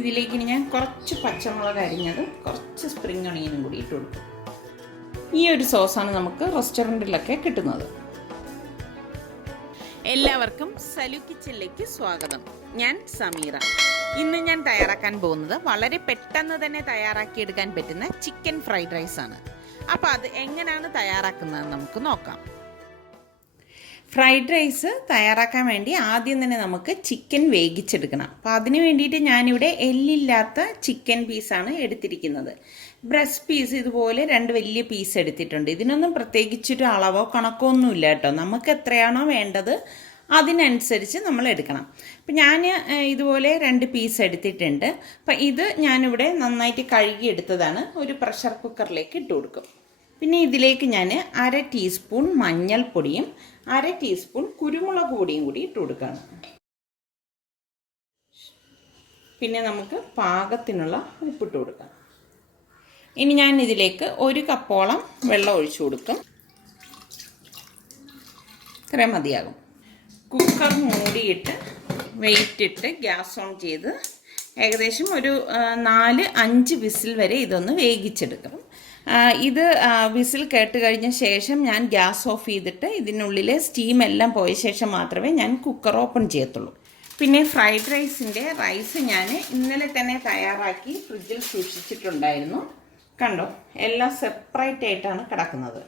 ഇതിലേക്ക് ഇനി ഞാൻ കുറച്ച് പച്ചമുളക് അരിഞ്ഞതും കുറച്ച് സ്പ്രിംഗ് ഒണിയനും കൂടി ഇട്ട് കൊടുക്കും. ഈ ഒരു സോസാണ് നമുക്ക് റെസ്റ്റോറൻറ്റിലൊക്കെ കിട്ടുന്നത്. എല്ലാവർക്കും സലു കിച്ചണിലേക്ക് സ്വാഗതം. ഞാൻ സമീറ. ഇന്ന് ഞാൻ തയ്യാറാക്കാൻ പോകുന്നത് വളരെ പെട്ടെന്ന് തന്നെ തയ്യാറാക്കിയെടുക്കാൻ പറ്റുന്ന ചിക്കൻ ഫ്രൈഡ് റൈസ് ആണ്. അപ്പോൾ അത് എങ്ങനെയാണ് തയ്യാറാക്കുന്നത് നമുക്ക് നോക്കാം. ഫ്രൈഡ് റൈസ് തയ്യാറാക്കാൻ വേണ്ടി ആദ്യം തന്നെ നമുക്ക് ചിക്കൻ വേവിച്ചെടുക്കണം. അപ്പോൾ അതിന് വേണ്ടിയിട്ട് ഞാനിവിടെ എല്ലില്ലാത്ത ചിക്കൻ പീസാണ് എടുത്തിരിക്കുന്നത്. ബ്രസ്റ്റ് പീസ് ഇതുപോലെ 2 വലിയ പീസ് എടുത്തിട്ടുണ്ട്. ഇതിനൊന്നും പ്രത്യേകിച്ചൊരു അളവോ കണക്കോ ഒന്നുമില്ല കേട്ടോ. നമുക്ക് എത്രയാണോ വേണ്ടത് അതിനനുസരിച്ച് നമ്മൾ എടുക്കണം. അപ്പം ഞാൻ ഇതുപോലെ 2 പീസ് എടുത്തിട്ടുണ്ട്. അപ്പം ഇത് ഞാനിവിടെ നന്നായിട്ട് കഴുകിയെടുത്തതാണ്. ഒരു പ്രഷർ കുക്കറിലേക്ക് ഇട്ട് കൊടുക്കും. പിന്നെ ഇതിലേക്ക് ഞാൻ 1/2 ടീസ്പൂൺ മഞ്ഞൾപ്പൊടിയും 1/2 ടീസ്പൂൺ കുരുമുളക് പൊടിയും കൂടി ഇട്ട് കൊടുക്കുകയാണ്. പിന്നെ നമുക്ക് പാകത്തിനുള്ള ഉപ്പിട്ട് കൊടുക്കാം. ഇനി ഞാൻ ഇതിലേക്ക് 1 കപ്പോളം വെള്ളം ഒഴിച്ചു കൊടുക്കും. ഇത്രയും മതിയാകും. കുക്കർ മൂടിയിട്ട് വെയിറ്റ് ഇട്ട് ഗ്യാസ് ഓൺ ചെയ്ത് ഏകദേശം ഒരു 4-5 വിസിൽ വരെ ഇതൊന്ന് വേവിച്ചെടുക്കണം. ഇത് വിസിൽ കേട്ട് കഴിഞ്ഞ ശേഷം ഞാൻ ഗ്യാസ് ഓഫ് ചെയ്തിട്ട് ഇതിനുള്ളിലെ സ്റ്റീം എല്ലാം പോയ ശേഷം മാത്രമേ ഞാൻ കുക്കർ ഓപ്പൺ ചെയ്യത്തുള്ളൂ. പിന്നെ ഫ്രൈഡ് റൈസിൻ്റെ റൈസ് ഞാൻ ഇന്നലെ തന്നെ തയ്യാറാക്കി ഫ്രിഡ്ജിൽ സൂക്ഷിച്ചിട്ടുണ്ടായിരുന്നു. കണ്ടോ, എല്ലാം സെപ്പറേറ്റ് ആയിട്ടാണ് കിടക്കുന്നത്.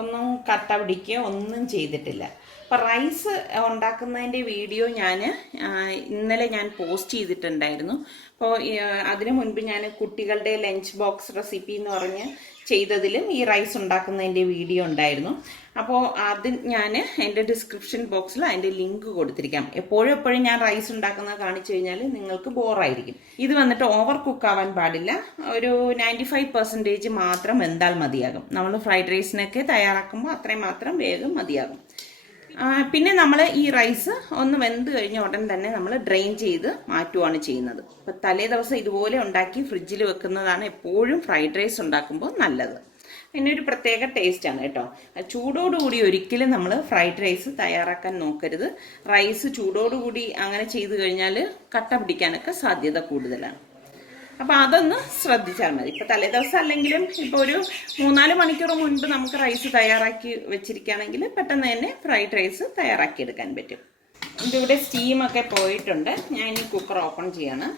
ഒന്നും കട്ട പിടിക്കുകയോ ഒന്നും ചെയ്തിട്ടില്ല. അപ്പോൾ റൈസ് ഉണ്ടാക്കുന്നതിൻ്റെ വീഡിയോ ഇന്നലെ ഞാൻ പോസ്റ്റ് ചെയ്തിട്ടുണ്ടായിരുന്നു. അപ്പോൾ അതിനു മുൻപ് ഞാൻ കുട്ടികളുടെ ലഞ്ച് ബോക്സ് റെസിപ്പി എന്ന് പറഞ്ഞ് ചെയ്തതിലും ഈ റൈസ് ഉണ്ടാക്കുന്നതിൻ്റെ വീഡിയോ ഉണ്ടായിരുന്നു. അപ്പോൾ അത് ഞാൻ എൻ്റെ ഡിസ്ക്രിപ്ഷൻ ബോക്സിൽ അതിൻ്റെ ലിങ്ക് കൊടുത്തിരിക്കാം. എപ്പോഴും ഞാൻ റൈസ് ഉണ്ടാക്കുന്നത് കാണിച്ചു കഴിഞ്ഞാൽ നിങ്ങൾക്ക് ബോറായിരിക്കും. ഇത് വന്നിട്ട് ഓവർ കുക്ക് ആവാൻ പാടില്ല. ഒരു 95% മാത്രം വെന്താൽ മതിയാകും. നമ്മൾ ഫ്രൈഡ് റൈസിനൊക്കെ തയ്യാറാക്കുമ്പോൾ അത്രയും മാത്രം വേഗം മതിയാകും. പിന്നെ നമ്മൾ ഈ റൈസ് ഒന്ന് വെന്ത് കഴിഞ്ഞ ഉടൻ തന്നെ നമ്മൾ ഡ്രെയിൻ ചെയ്ത് മാറ്റുകയാണ് ചെയ്യുന്നത്. അപ്പോൾ തലേ ദിവസം ഇതുപോലെ ഉണ്ടാക്കി ഫ്രിഡ്ജിൽ വെക്കുന്നതാണ് എപ്പോഴും ഫ്രൈഡ് റൈസ് ഉണ്ടാക്കുമ്പോൾ നല്ലത്. പിന്നെ ഒരു പ്രത്യേക ടേസ്റ്റാണ് കേട്ടോ. ചൂടോടുകൂടി ഒരിക്കലും നമ്മൾ ഫ്രൈഡ് റൈസ് തയ്യാറാക്കാൻ നോക്കരുത്. റൈസ് ചൂടോടുകൂടി അങ്ങനെ ചെയ്തു കഴിഞ്ഞാൽ കട്ട പിടിക്കാനൊക്കെ സാധ്യത കൂടുതലാണ്. അപ്പോൾ അതൊന്ന് ശ്രദ്ധിച്ചാൽ മതി. ഇപ്പോൾ തലേദിവസം അല്ലെങ്കിലും ഇപ്പോൾ ഒരു 3-4 മണിക്കൂർ മുൻപ് നമുക്ക് റൈസ് തയ്യാറാക്കി വെച്ചിരിക്കുകയാണെങ്കിൽ പെട്ടെന്ന് തന്നെ ഫ്രൈഡ് റൈസ് തയ്യാറാക്കിയെടുക്കാൻ പറ്റും. ഇതിവിടെ സ്റ്റീമൊക്കെ പോയിട്ടുണ്ട്. ഞാൻ ഇനി കുക്കർ ഓപ്പൺ ചെയ്യാണ്.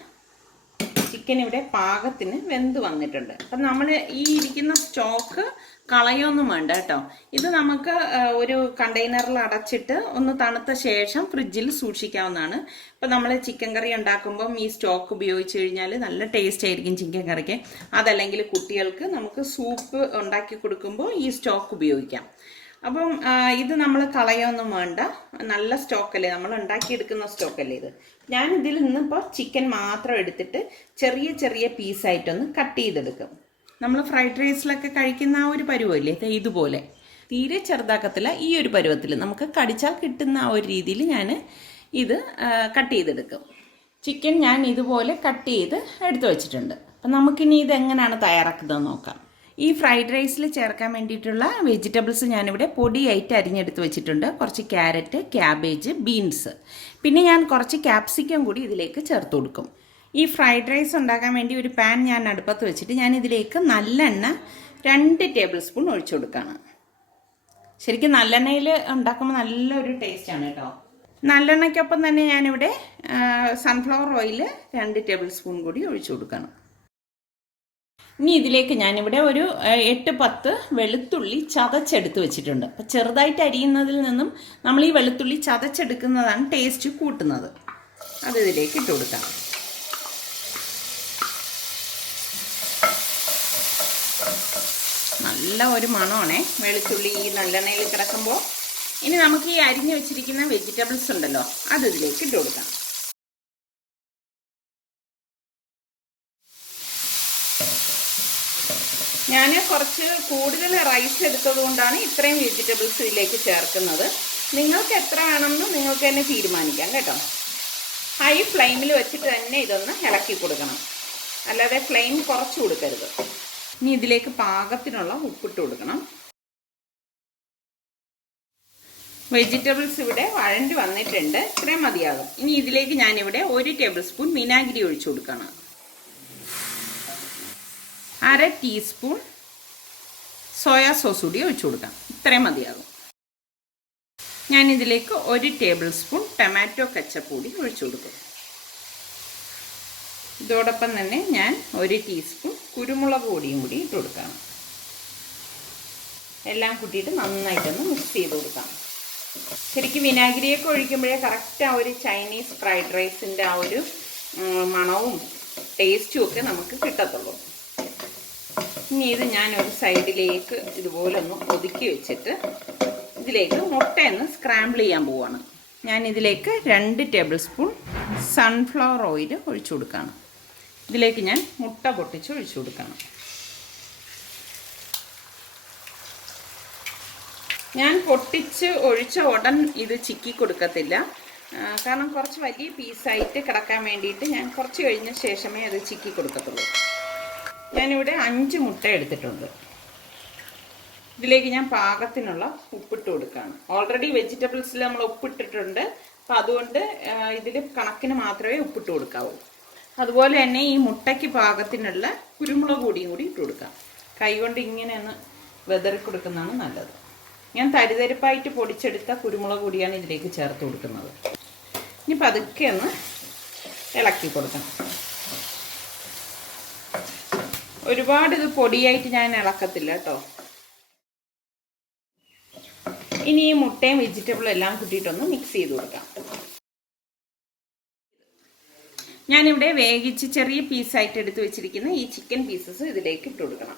ചിക്കൻ ഇവിടെ പാകത്തിന് വെന്ത് വന്നിട്ടുണ്ട്. അപ്പം നമ്മൾ ഈ ഇരിക്കുന്ന സ്റ്റോക്ക് കളയൊന്നും വേണ്ട കേട്ടോ. ഇത് നമുക്ക് ഒരു കണ്ടെയ്നറിൽ അടച്ചിട്ട് ഒന്ന് തണുത്ത ശേഷം ഫ്രിഡ്ജിൽ സൂക്ഷിക്കാവുന്നതാണ്. ഇപ്പം നമ്മൾ ചിക്കൻ കറി ഉണ്ടാക്കുമ്പം ഈ സ്റ്റോക്ക് ഉപയോഗിച്ച് കഴിഞ്ഞാൽ നല്ല ടേസ്റ്റ് ആയിരിക്കും ചിക്കൻ കറിക്ക്. അതല്ലെങ്കിൽ കുട്ടികൾക്ക് നമുക്ക് സൂപ്പ് ഉണ്ടാക്കി കൊടുക്കുമ്പോൾ ഈ സ്റ്റോക്ക് ഉപയോഗിക്കാം. അപ്പം ഇത് നമ്മൾ കളയൊന്നും വേണ്ട. നല്ല സ്റ്റോക്കല്ലേ, നമ്മൾ ഉണ്ടാക്കിയെടുക്കുന്ന സ്റ്റോക്കല്ലേ ഇത്. ഞാൻ ഇതിൽ നിന്നിപ്പോൾ ചിക്കൻ മാത്രം എടുത്തിട്ട് ചെറിയ ചെറിയ പീസായിട്ടൊന്ന് കട്ട് ചെയ്തെടുക്കും. നമ്മൾ ഫ്രൈഡ് റൈസിലൊക്കെ കഴിക്കുന്ന ആ ഒരു പരുവല്ലേ, ഇതുപോലെ തീരെ ചെറുതാക്കത്തില്ല. ഈ ഒരു പരുവത്തിൽ നമുക്ക് കടിച്ചാൽ കിട്ടുന്ന ആ ഒരു രീതിയിൽ ഞാൻ ഇത് കട്ട് ചെയ്തെടുക്കും. ചിക്കൻ ഞാൻ ഇതുപോലെ കട്ട് ചെയ്ത് എടുത്തു വെച്ചിട്ടുണ്ട്. അപ്പം നമുക്കിനി ഇത് എങ്ങനെയാണ് തയ്യാറാക്കുന്നത് നോക്കാം. ഈ ഫ്രൈഡ് റൈസിൽ ചേർക്കാൻ വേണ്ടിയിട്ടുള്ള വെജിറ്റബിൾസ് ഞാനിവിടെ പൊടിയായിട്ട് അരിഞ്ഞെടുത്ത് വെച്ചിട്ടുണ്ട്. കുറച്ച് ക്യാരറ്റ്, ക്യാബേജ്, ബീൻസ്, പിന്നെ ഞാൻ കുറച്ച് ക്യാപ്സിക്കം കൂടി ഇതിലേക്ക് ചേർത്ത് കൊടുക്കും. ഈ ഫ്രൈഡ് റൈസ് ഉണ്ടാക്കാൻ വേണ്ടി ഒരു പാൻ ഞാൻ അടുപ്പത്ത് വെച്ചിട്ട് ഞാൻ ഇതിലേക്ക് നല്ലെണ്ണ 2 ടേബിൾ സ്പൂൺ ഒഴിച്ചു കൊടുക്കുകയാണ്. ശരിക്കും നല്ലെണ്ണയിൽ ഉണ്ടാക്കുമ്പോൾ നല്ലൊരു ടേസ്റ്റാണ് കേട്ടോ. നല്ലെണ്ണയ്ക്കൊപ്പം തന്നെ ഞാനിവിടെ സൺഫ്ലവർ ഓയിൽ 2 ടേബിൾ സ്പൂൺ കൂടി ഒഴിച്ചു കൊടുക്കുകയാണ്. ഇനി ഇതിലേക്ക് ഞാനിവിടെ ഒരു 8-10 വെളുത്തുള്ളി ചതച്ചെടുത്ത് വെച്ചിട്ടുണ്ട്. അപ്പം ചെറുതായിട്ട് അരിയുന്നതിൽ നിന്നും നമ്മൾ ഈ വെളുത്തുള്ളി ചതച്ചെടുക്കുന്നതാണ് ടേസ്റ്റ് കൂട്ടുന്നത്. അത് ഇതിലേക്ക് ഇട്ട് കൊടുക്കാം. നല്ല ഒരു മണമാണേ വെളുത്തുള്ളി ഈ നല്ലെണ്ണയിൽ കിടക്കുമ്പോൾ. ഇനി നമുക്ക് ഈ അരിഞ്ഞു വെച്ചിരിക്കുന്ന വെജിറ്റബിൾസ് ഉണ്ടല്ലോ, അത് ഇതിലേക്ക് ഇട്ട് കൊടുക്കാം. ഞാൻ കുറച്ച് കൂടുതൽ റൈസ് എടുത്തത് കൊണ്ടാണ് ഇത്രയും വെജിറ്റബിൾസ് ഇതിലേക്ക് ചേർക്കുന്നത്. നിങ്ങൾക്ക് എത്ര വേണമെന്ന് നിങ്ങൾക്ക് തന്നെ തീരുമാനിക്കാം കേട്ടോ. ഹൈ ഫ്ലെയിമിൽ വെച്ചിട്ട് തന്നെ ഇതൊന്ന് ഇളക്കി കൊടുക്കണം, അല്ലാതെ ഫ്ലെയിം കുറച്ച് കൊടുക്കരുത്. ഇനി ഇതിലേക്ക് പാകത്തിനുള്ള ഉപ്പിട്ട് കൊടുക്കണം. വെജിറ്റബിൾസ് ഇവിടെ വഴണ്ടി വന്നിട്ടുണ്ട്. ഇത്രയും മതിയാകും. ഇനി ഇതിലേക്ക് ഞാനിവിടെ 1 ടേബിൾ സ്പൂൺ വിനാഗിരി ഒഴിച്ചു കൊടുക്കണം. 1/2 ടീസ്പൂൺ സോയാ സോസ് കൂടി ഒഴിച്ചു കൊടുക്കാം. ഇത്രയും മതിയാകും. ഞാനിതിലേക്ക് 1 ടേബിൾ സ്പൂൺ ടൊമാറ്റോ കെച്ചപ്പ് കൂടി ഒഴിച്ചു കൊടുക്കും. ഇതോടൊപ്പം തന്നെ ഞാൻ 1 ടീസ്പൂൺ കുരുമുളക് പൊടിയും കൂടി ഇട്ട് കൊടുക്കാം. എല്ലാം കൂട്ടിയിട്ട് നന്നായിട്ടൊന്ന് മിക്സ് ചെയ്ത് കൊടുക്കാം. ശരിക്കും വിനാഗിരിയൊക്കെ ഒഴിക്കുമ്പോഴേ കറക്റ്റ് ആ ഒരു ചൈനീസ് ഫ്രൈഡ് റൈസിൻ്റെ ആ ഒരു മണവും ടേസ്റ്റും ഒക്കെ നമുക്ക് കിട്ടത്തുള്ളൂ. ഇനി ഇത് ഞാനൊരു സൈഡിലേക്ക് ഇതുപോലെ ഒന്ന് ഒതുക്കി വെച്ചിട്ട് ഇതിലേക്ക് മുട്ടയൊന്ന് സ്ക്രാമ്പിൾ ചെയ്യാൻ പോവുകയാണ്. ഞാനിതിലേക്ക് 2 ടേബിൾ സ്പൂൺ സൺഫ്ലവർ ഓയിൽ ഒഴിച്ചു കൊടുക്കുകയാണ്. ഇതിലേക്ക് ഞാൻ മുട്ട പൊട്ടിച്ച് ഒഴിച്ചു കൊടുക്കണം. ഞാൻ പൊട്ടിച്ച് ഒഴിച്ച ഉടൻ ഇത് ചിക്കി കൊടുക്കത്തില്ല. കാരണം കുറച്ച് വലിയ പീസായിട്ട് കിടക്കാൻ വേണ്ടിയിട്ട് ഞാൻ കുറച്ച് കഴിഞ്ഞ ശേഷമേ അത് ചിക്കി കൊടുക്കത്തുള്ളൂ. ഞാനിവിടെ 5 മുട്ട എടുത്തിട്ടുണ്ട്. ഇതിലേക്ക് ഞാൻ പാകത്തിനുള്ള ഉപ്പിട്ട് കൊടുക്കുകയാണ്. ഓൾറെഡി വെജിറ്റബിൾസിൽ നമ്മൾ ഉപ്പിട്ടിട്ടുണ്ട്. അപ്പോൾ അതുകൊണ്ട് ഇതിൽ കണക്കിന് മാത്രമേ ഉപ്പിട്ട് കൊടുക്കാവൂ. അതുപോലെ തന്നെ ഈ മുട്ടയ്ക്ക് പാകത്തിനുള്ള കുരുമുളക് പൊടിയും കൂടി ഇട്ട് കൊടുക്കാം. കൈകൊണ്ട് ഇങ്ങനെ ഒന്ന് വെതറി കൊടുക്കുന്നതാണ് നല്ലത്. ഞാൻ തരിതരിപ്പായിട്ട് പൊടിച്ചെടുത്ത കുരുമുളക് പൊടിയാണ് ഇതിലേക്ക് ചേർത്ത് കൊടുക്കുന്നത്. ഇനി പതുക്കെ ഒന്ന് ഇളക്കി കൊടുക്കണം. ഒരുപാട് ഇത് പൊടിയായിട്ട് ഞാൻ ഇളക്കത്തില്ല കേട്ടോ. ഇനി ഈ മുട്ടയും വെജിറ്റബിളും എല്ലാം കൂട്ടിയിട്ടൊന്ന് മിക്സ് ചെയ്ത് കൊടുക്കാം. ഞാനിവിടെ വേവിച്ച് ചെറിയ പീസായിട്ട് എടുത്ത് വെച്ചിരിക്കുന്ന ഈ ചിക്കൻ പീസസ് ഇതിലേക്ക് ഇട്ട് കൊടുക്കണം.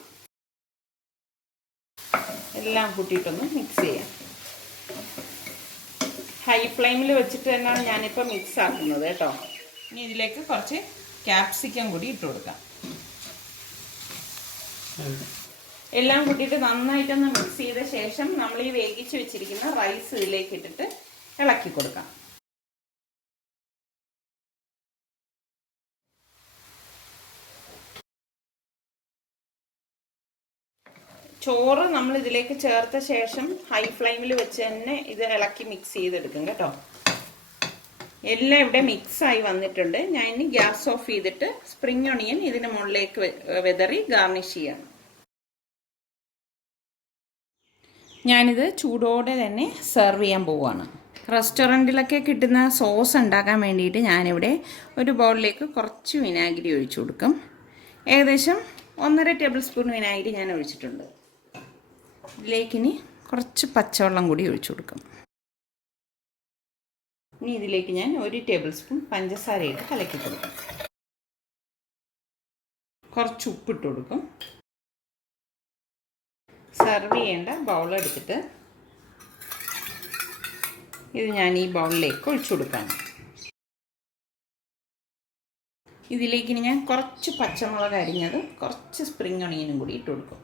എല്ലാം കൂട്ടിയിട്ടൊന്ന് മിക്സ് ചെയ്യാം. ഹൈ ഫ്ലെയിമിൽ വെച്ചിട്ട് തന്നെയാണ് ഞാനിപ്പോൾ മിക്സ് ആക്കുന്നത് കേട്ടോ. ഇനി ഇതിലേക്ക് കുറച്ച് ക്യാപ്സിക്കം കൂടി ഇട്ട് കൊടുക്കാം. എല്ലാം കൂട്ടിയിട്ട് നന്നായിട്ടൊന്ന് മിക്സ് ചെയ്ത ശേഷം നമ്മൾ ഈ വേവിച്ച് വെച്ചിരിക്കുന്ന റൈസ് ഇതിലേക്ക് ഇട്ടിട്ട് ഇളക്കി കൊടുക്കാം. ചോറ് നമ്മൾ ഇതിലേക്ക് ചേർത്ത ശേഷം ഹൈ ഫ്ലെയിമിൽ വെച്ച് തന്നെ ഇത് ഇളക്കി മിക്സ് ചെയ്തെടുക്കും കേട്ടോ. എല്ലാം ഇവിടെ മിക്സായി വന്നിട്ടുണ്ട്. ഞാൻ ഇനി ഗ്യാസ് ഓഫ് ചെയ്തിട്ട് സ്പ്രിംഗ് ഒണിയൻ ഇതിന് മുകളിലേക്ക് വെതറി ഗാർണിഷ് ചെയ്യാം. ഞാനിത് ചൂടോടെ തന്നെ സെർവ് ചെയ്യാൻ പോവുകയാണ്. റെസ്റ്റോറൻറ്റിലൊക്കെ കിട്ടുന്ന സോസ് ഉണ്ടാക്കാൻ വേണ്ടിയിട്ട് ഞാനിവിടെ ഒരു ബൗളിലേക്ക് കുറച്ച് വിനാഗിരി ഒഴിച്ചു കൊടുക്കും. ഏകദേശം 1.5 ടേബിൾ സ്പൂൺ വിനാഗിരി ഞാൻ ഒഴിച്ചിട്ടുണ്ട്. ഇതിലേക്കിനി കുറച്ച് പച്ചവെള്ളം കൂടി ഒഴിച്ചു കൊടുക്കും. ഇനി ഇതിലേക്ക് ഞാൻ 1 ടേബിൾ സ്പൂൺ പഞ്ചസാരയിട്ട് കലക്കി കൊടുക്കും. കുറച്ച് ഉപ്പിട്ട് കൊടുക്കും. സെർവ് ചെയ്യേണ്ട ബൗളെടുത്തിട്ട് ഇത് ഞാൻ ഈ ബൗളിലേക്ക് ഒഴിച്ചു കൊടുക്കാം. ഇതിലേക്ക് ഞാൻ കുറച്ച് പച്ചമുളക് അരിഞ്ഞത് കുറച്ച് സ്പ്രിംഗ് ഒണിയനും കൂടി ഇട്ട് കൊടുക്കും.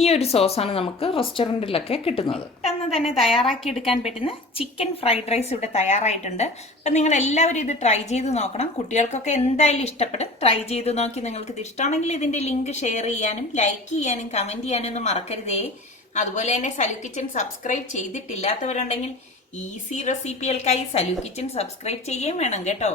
ഈ ഒരു സോസാണ് നമുക്ക് റെസ്റ്റോറൻറ്റിലൊക്കെ കിട്ടുന്നത്. പെട്ടെന്ന് തന്നെ തയ്യാറാക്കിയെടുക്കാൻ പറ്റുന്ന ചിക്കൻ ഫ്രൈഡ് റൈസ് ഇവിടെ തയ്യാറായിട്ടുണ്ട്. അപ്പം നിങ്ങൾ എല്ലാവരും ഇത് ട്രൈ ചെയ്ത് നോക്കണം. കുട്ടികൾക്കൊക്കെ എന്തായാലും ഇഷ്ടപ്പെടും. ട്രൈ ചെയ്ത് നോക്കി നിങ്ങൾക്ക് ഇത് ഇഷ്ടമാണെങ്കിൽ ഇതിൻ്റെ ലിങ്ക് ഷെയർ ചെയ്യാനും ലൈക്ക് ചെയ്യാനും കമൻറ്റ് ചെയ്യാനും ഒന്നും മറക്കരുതേ. അതുപോലെ തന്നെ സലു കിച്ചൻ സബ്സ്ക്രൈബ് ചെയ്തിട്ടില്ലാത്തവരുണ്ടെങ്കിൽ ഈസി റെസിപ്പികൾക്കായി സലു കിച്ചൻ സബ്സ്ക്രൈബ് ചെയ്യുകയും വേണം കേട്ടോ.